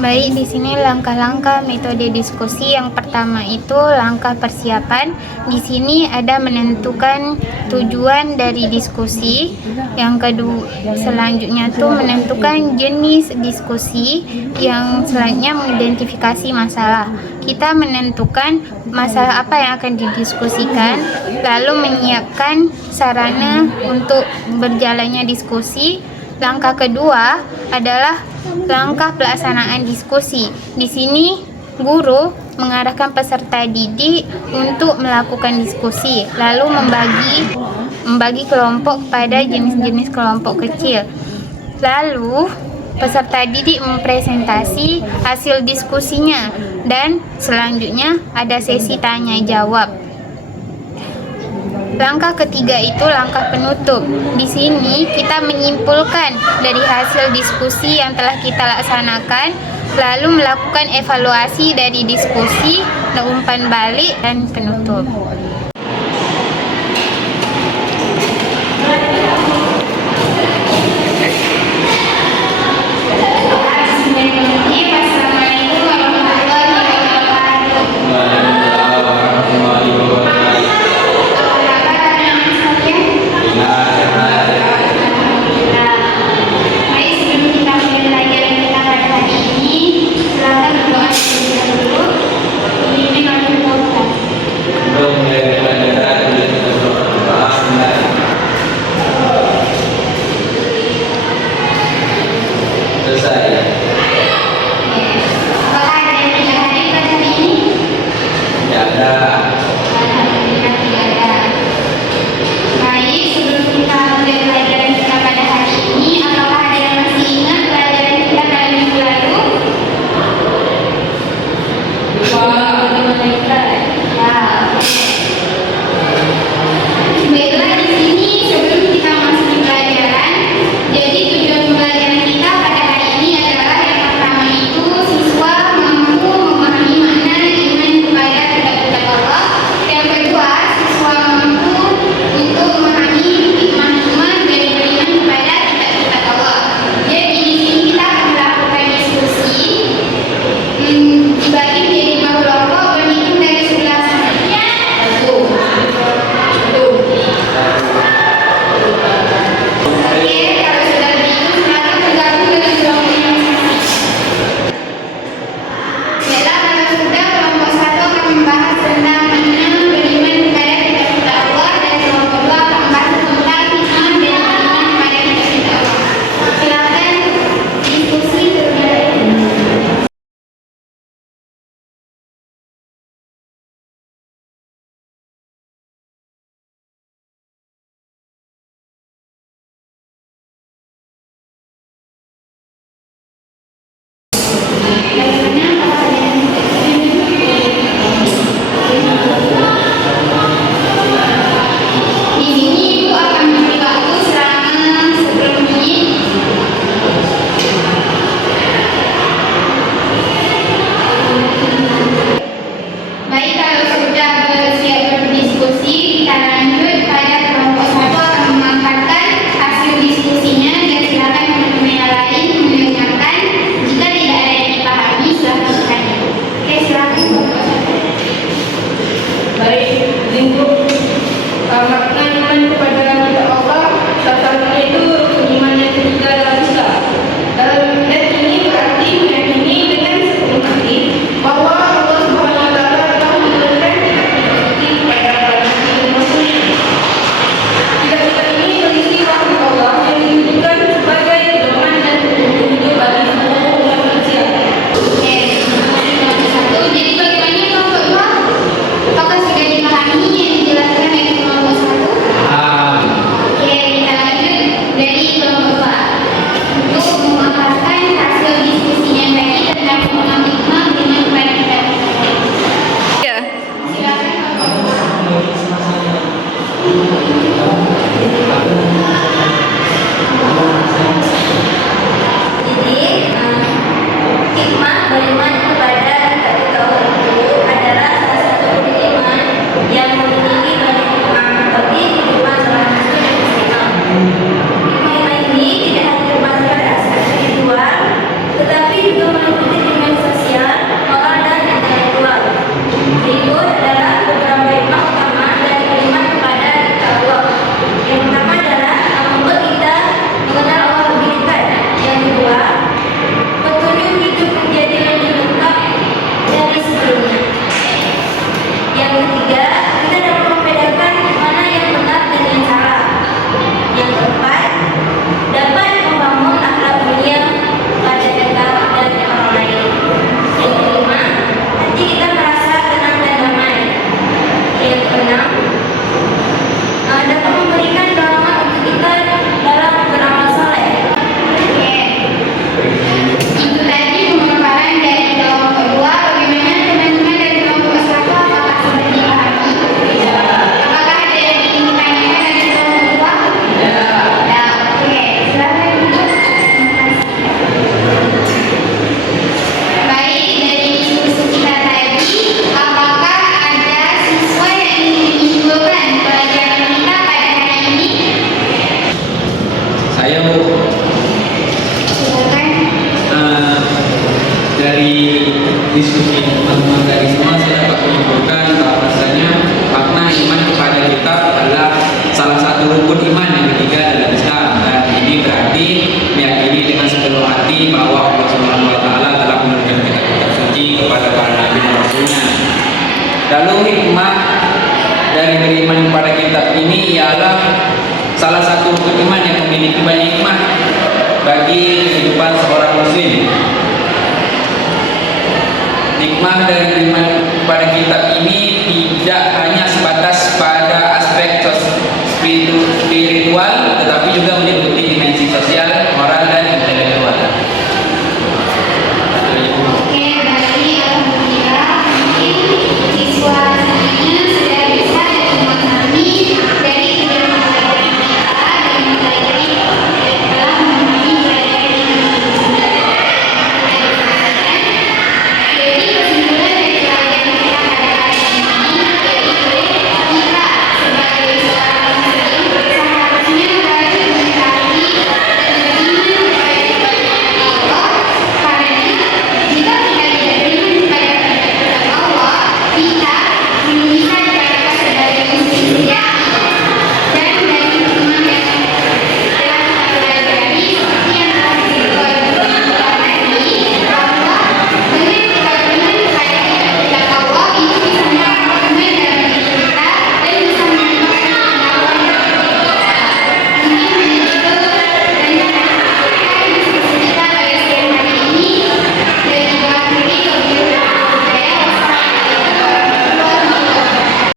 Baik, di sini langkah-langkah metode diskusi. Yang pertama itu langkah persiapan. Di sini ada menentukan tujuan dari diskusi. Yang kedua, selanjutnya tuh menentukan jenis diskusi. Yang selanjutnya mengidentifikasi masalah. Kita menentukan masalah apa yang akan didiskusikan, lalu menyiapkan sarana untuk berjalannya diskusi. Langkah kedua adalah langkah pelaksanaan diskusi. Di sini guru mengarahkan peserta didik untuk melakukan diskusi, lalu membagi kelompok pada jenis-jenis kelompok kecil. Lalu peserta didik mempresentasi hasil diskusinya dan selanjutnya ada sesi tanya jawab. Langkah ketiga itu langkah penutup. Di sini kita menyimpulkan dari hasil diskusi yang telah kita laksanakan, lalu melakukan evaluasi dari diskusi, umpan balik, dan penutup. Ini tidak hanya bermanfaat pada aspek spiritual, tetapi juga meliputi diskusi teman-teman dari semua, saya dapat menyimpulkan bahwasanya makna iman kepada kitab adalah salah satu rukun iman yang ketiga dalam Islam, dan ini berarti meyakini dengan sepenuh hati bahwa Allah Subhanahu wa taala telah menurunkan kitab suci kepada para nabi dan rasulnya. Lalu hikmah dari beriman kepada kitab ini ialah salah satu rukun iman yang memiliki banyak hikmah bagi kehidupan seorang muslim. Hikmah dari beriman kepada kitab ini